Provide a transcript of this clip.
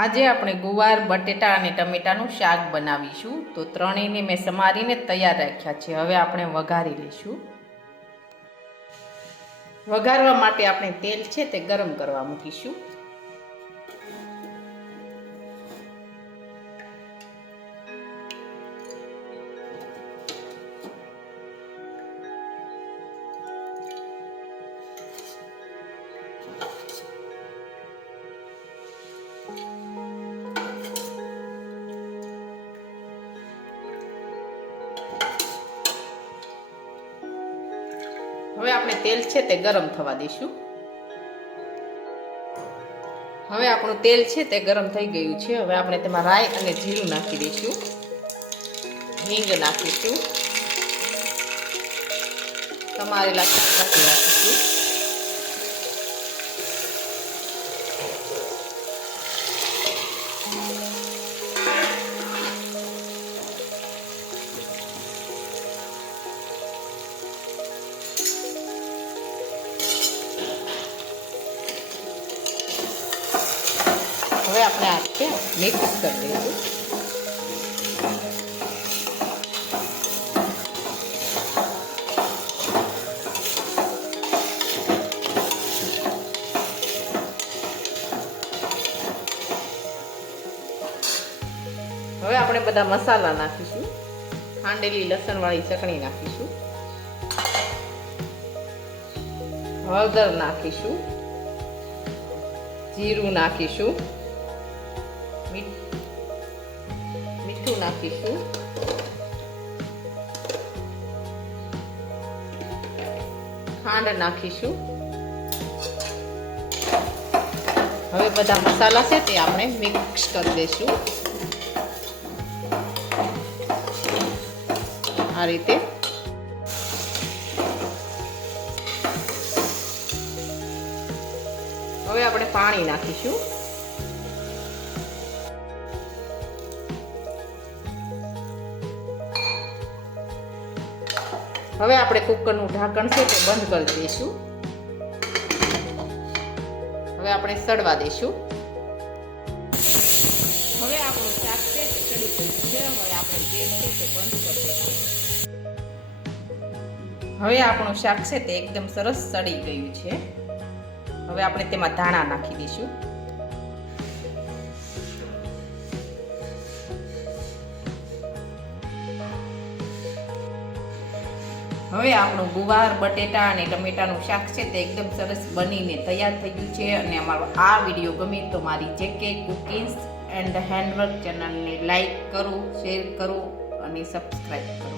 આજે આપણે ગુવાર બટેટા અને ટમેટાનું શાક બનાવીશું. તો ત્રણેયને મેં સમારીને તૈયાર રાખ્યા છે. હવે આપણે વઘારી લઈશું. વઘારવા માટે આપણે તેલ છે તે ગરમ કરવા મૂકીશું. હવે આપણે તેલ છે તે ગરમ થવા દઈશું. હવે આપણું તેલ છે તે ગરમ થઈ ગયું છે. હવે આપણે તેમાં રાઈ અને જીરું નાખી દઈશું. હિંગ નાખીશું. સમારેલા શાકભાજી નાખીશું. હવે આપણે આ રીતે મિક્સ કરી દઈશું. હવે આપણે બધા મસાલા નાખીશું. ખાંડેલી લસણવાળી ચટણી નાખીશું. હળદર નાખીશું. જીરું નાખીશું. મીઠું નાખીશું. ખાંડ નાખીશું. હવે બધા મસાલા છે તે આપણે મિક્સ કરી દઈશું આ રીતે. હવે આપણે પાણી નાખીશું. હવે આપણે કુકરનું ઢાંકણ છે તે બંધ કરી દઈશું. હવે આપણે સડવા દઈશું. હવે આપણું શાક છે તે સડી ગયું છે. હવે આપણે ગેસ છે તે બંધ કરી દઈશું. હવે આપણું શાક છે તે એકદમ સરસ સડી ગયું છે. હવે આપણે તેમાં ધાણા નાખી દઈશું. હવે આપણું ગુવાર બટેટા અને ટમેટાનું શાક છે તે એકદમ સરસ બનીને તૈયાર થઈ ગયું છે. અને અમારો આ વિડીયો ગમે તો મારી જેકે કુકિંગ્સ એન્ડ હેન્ડવર્ક ચેનલને લાઈક કરો, શેર કરો અને સબસ્ક્રાઈબ કરો.